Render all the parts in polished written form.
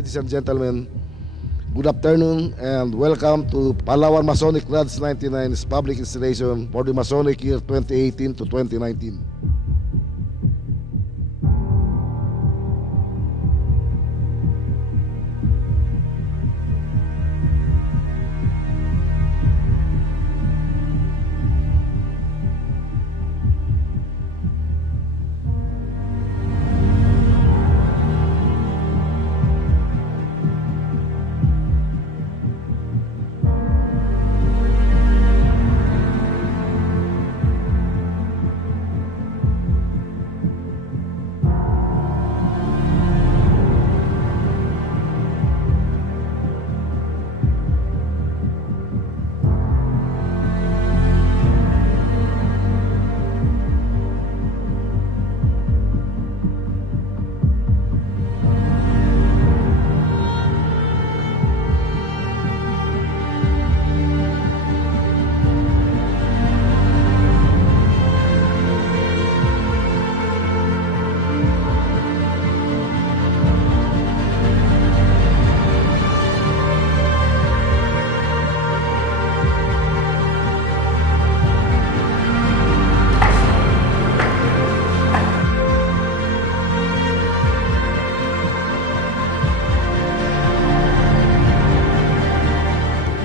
Ladies and gentlemen, good afternoon and welcome to Palawan Masonic Lodge 99's public installation for the Masonic year 2018 to 2019.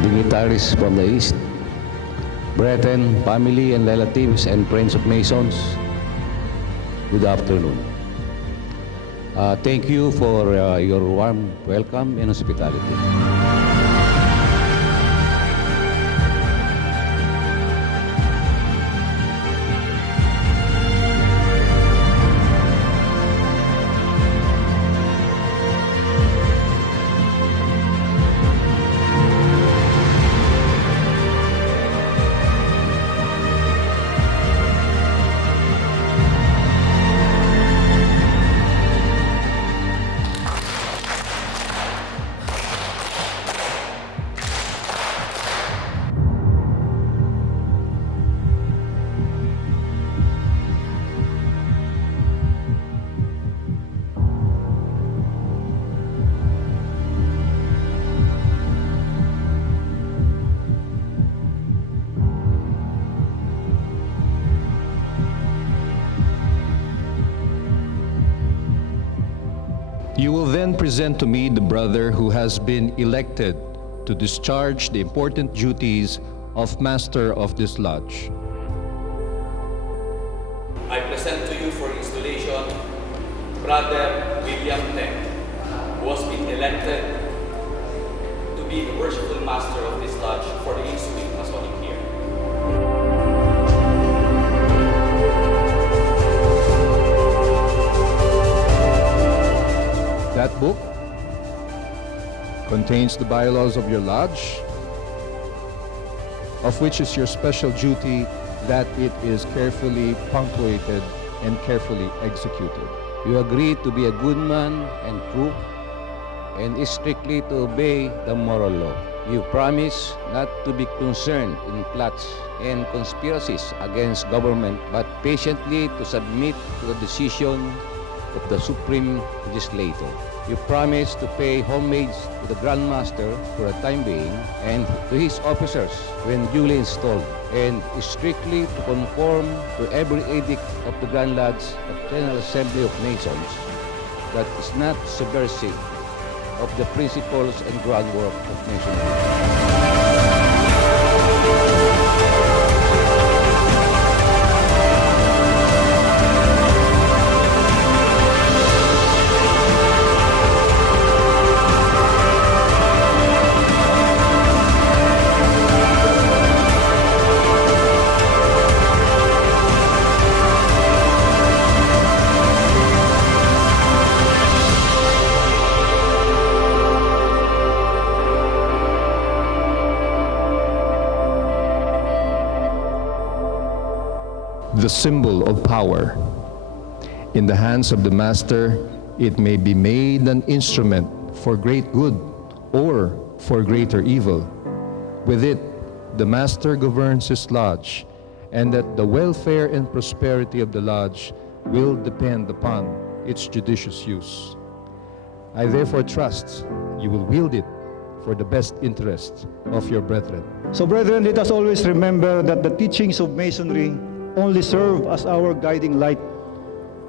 Dignitaries from the East, brethren, family and relatives and friends of Masons, good afternoon. Thank you for your warm welcome and hospitality. You will then present to me the brother who has been elected to discharge the important duties of Master of this Lodge. I present to you for installation Brother William Teng, who has been elected to be the worshipful master of this lodge for the ensuing Masonic year. That book contains the bylaws of your lodge, of which is your special duty that it is carefully punctuated and carefully executed. You agree to be a good man and true, and strictly to obey the moral law. You promise not to be concerned in plots and conspiracies against government, but patiently to submit to the decision of the Supreme Legislator. You promise to pay homage to the Grand Master for a time being and to his officers when duly installed, and strictly to conform to every edict of the Grand Lodge of General Assembly of Masons that is not subversive of the principles and groundwork of Masonry. The symbol of power. In the hands of the Master, it may be made an instrument for great good or for greater evil. With it, the Master governs his lodge, and that the welfare and prosperity of the lodge will depend upon its judicious use. I therefore trust you will wield it for the best interests of your brethren. So brethren, let us always remember that the teachings of Masonry only serve as our guiding light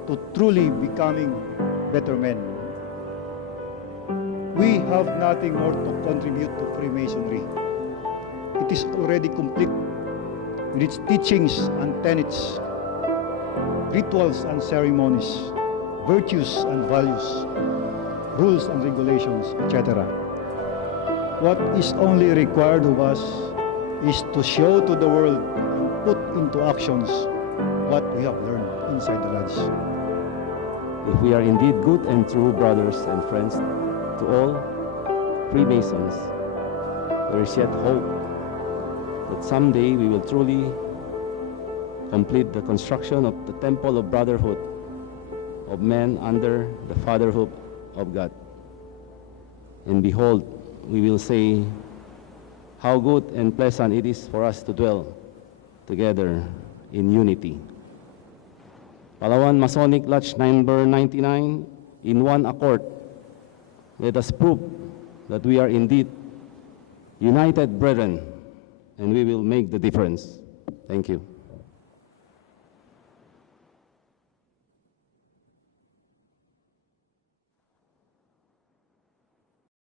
to truly becoming better men. We have nothing more to contribute to Freemasonry. It is already complete with its teachings and tenets, rituals and ceremonies, virtues and values, rules and regulations, etc. What is only required of us is to show to the world and put into actions what we have learned inside the lodge. If we are indeed good and true brothers and friends to all Freemasons, there is yet hope that someday we will truly complete the construction of the temple of brotherhood of men under the fatherhood of God. And behold, we will say, how good and pleasant it is for us to dwell together in unity. Palawan Masonic Lodge number 99, in one accord, let us prove that we are indeed united brethren, and we will make the difference. Thank you.